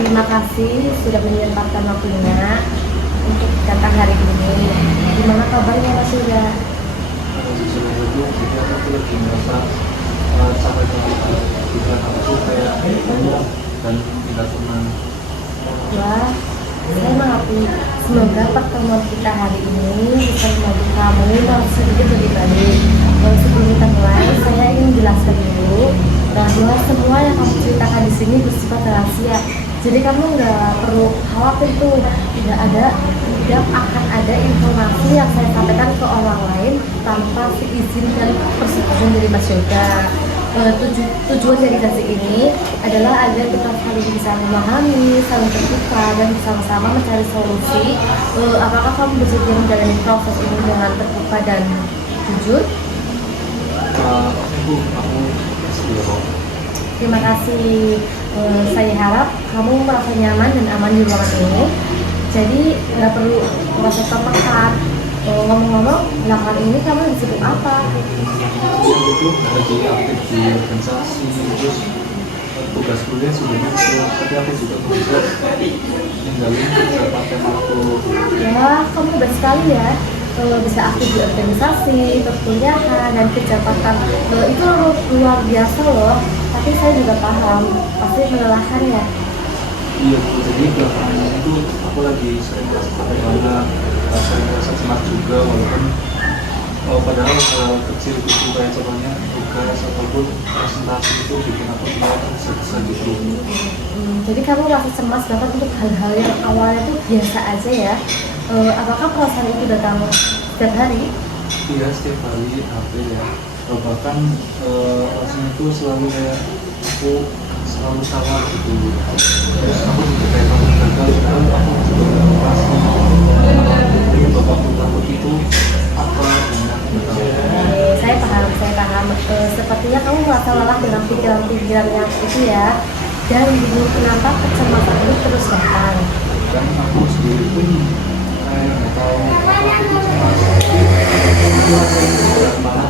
Terima kasih sudah menyempatkan waktunya untuk datang hari ini. Gimana kabarnya Mas Yuda? Sejujurnya itu aku lagi merasa capek banget. Pikiran aku tuh kayak penuh dan tidak tenang. Wah, saya mengerti. Semoga pertemuan kita hari ini bisa membantu kamu yang sedikit lebih baik. Sebelum kita mulai, saya ingin jelaskan dulu bahwa semua yang kamu ceritakan di sini bersifat rahasia. Jadi kamu nggak perlu khawatir tuh, tidak akan ada informasi yang saya sampaikan ke orang lain tanpa izin dan persetujuan dari Mas Yoga. Tujuan dari kajian ini adalah agar kita saling bisa memahami, saling terbuka dan bersama-sama mencari solusi. Apakah kamu bersedia menjalani proses ini dengan terbuka dan jujur? Aku sedia kok. Terima kasih. Saya harap kamu merasa nyaman dan aman di ruangan ini. Jadi nggak perlu merasa tertekan. Ngomong-ngomong, belakangan ini kamu lagi sibuk apa? Yang itu lagi aktif di organisasi, terus tugas kuliah sudah muncul, tapi aku juga bisa ninggalin kerja paten aku. Ya, kamu hebat sekali ya. Bisa aktif di organisasi, perkuliahan, dan pencapaian. Itu luar biasa loh. Tapi saya juga paham, pasti melelahkan ya. Iya, jadi belakangan itu aku lagi sering merasa capek banget, sering merasa cemas juga, walaupun padahal hal kecil itu kayak contohnya tugas ataupun presentasi itu bikin aku bisa gitu. Jadi kamu merasa cemas bahkan untuk hal-hal yang awalnya tuh biasa aja ya. Apakah perasaan itu datang setiap hari? Iya, setiap hari hampir ya. Bahkan rasanya itu selalu kayak aku selalu salah gitu. Terus aku juga kayak gagal, padahal aku juga udah merasa ini bapakku takut itu apa dengan Saya paham. Sepertinya kamu merasa lelah dengan pikiran-pikiran yang itu ya. Dan kenapa kecemasan itu terus datang? dan aku sendiri pun kayak nggak tahu apa itu cemas. Berat banget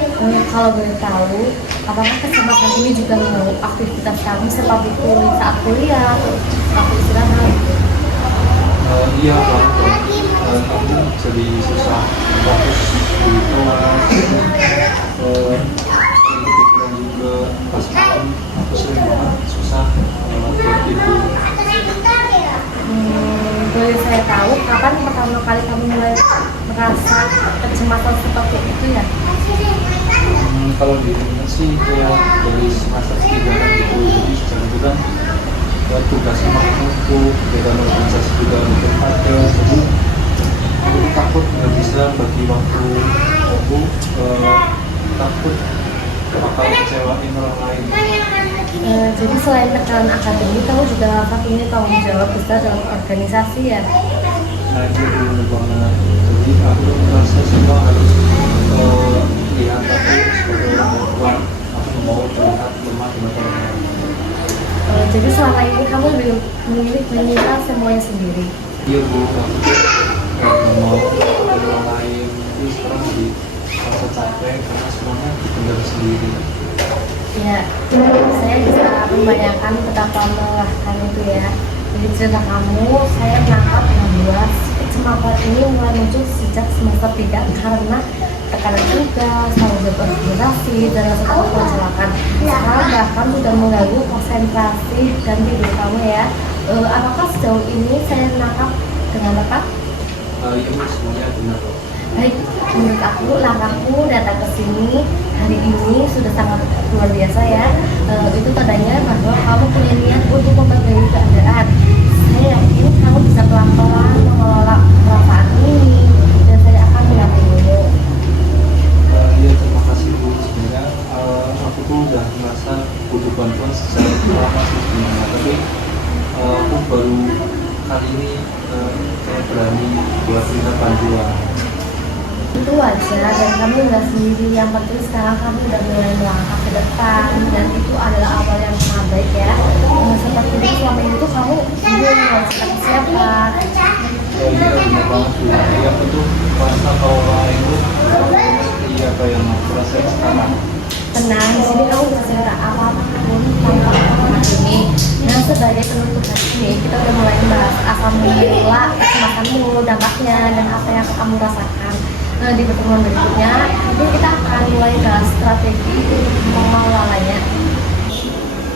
gitu. Kalau boleh tahu, apakah kecemasan ini juga mengganggu aktivitas kamu seperti saat kuliah atau waktu istirahat? Iya banget. Aku jadi susah fokus di kelas. Kepikiran juga pas malam aku sering banget susah buat tidur. Boleh saya tahu kapan pertama kali kamu mulai merasa kecemasan seperti itu ya? Kalau di rumah sih kayak dari semester 3 gitu, jadi secara itu kan tugasnya makin numpuk, kegiatan organisasi juga makin padat, jadi aku takut nggak bisa bagi waktu aku, takut bakal kecewain orang lain. Jadi selain tekanan akademik, kamu juga punya tanggung jawab besar dalam organisasi ya? Nah itu bener banget, jadi aku merasa semua harus lihat aku sebagai orang yang kuat, aku mau terlihat lemah di mata orang lain. Jadi selama ini kamu lebih memilih menyimpan semuanya sendiri. Iya bu, aku tuh nggak mau ada orang lain, tapi sekarang jadi merasa capek karena semuanya dipendam sendiri. Ya, saya bisa membayangkan betapa melelahkan itu ya. Dari cerita kamu, saya menangkap bahwa kecemasan ini mulai muncul sejak semester 3 karena tekanan tugas, tanggung jawab organisasi, dan rasa takut kecelakaan. Sekarang bahkan sudah mengganggu konsentrasi dan tidur kamu ya. Apakah sejauh ini saya menangkap dengan tepat? Iya bu, semuanya benar kok. Baik, menurut aku langkahku datang ke sini hari ini sudah sangat luar biasa ya. Itu tandanya bahwa kamu punya niat untuk memperbaiki keadaan. Saya yakin kamu bisa pelan-pelan mengelola perasaan ini dan saya akan mendampingimu. Iya terima kasih bu, sebenarnya aku tuh udah merasa butuh bantuan sejak lama sih sebenarnya, tapi aku baru kali ini kayak berani buat minta bantuan. Itu wajar dan kamu nggak sendiri. Yang penting sekarang kamu udah mulai melangkah ke depan dan itu adalah awal yang sangat baik ya. Seperti itu selama ini tuh kamu bingung harus siapa. Iya benar banget bu, jadi aku tuh merasa kalau orang lain tuh seperti apa yang aku rasain sekarang. Tenang, di sini kamu bisa cerita apapun tanpa menghakimi. Nah, sebagai penutup hari ini, kita udah mulai membahas asal mula makanmu, dampaknya, dan apa yang kamu rasakan. Nah, di pertemuan berikutnya, mungkin kita akan mulai bahas strategi untuk mengelolanya.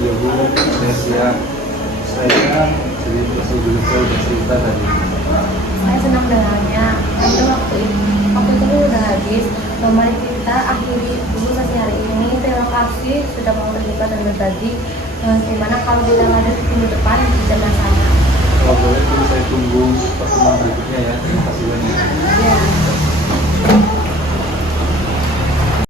Ya Bu, saya siap. Saya jadi berhasil dulu cerita tadi. Saya senang dengarnya. Pada waktu itu udah habis. Mari kita akhiri dulu sesi hari ini. Terima kasih sudah mau terlibat dan berbagi. Gimana kalau kita lanjut minggu depan di jam yang sama? Kalau boleh, saya tunggu pertemuan berikutnya ya. Terima kasih banyak. Ya.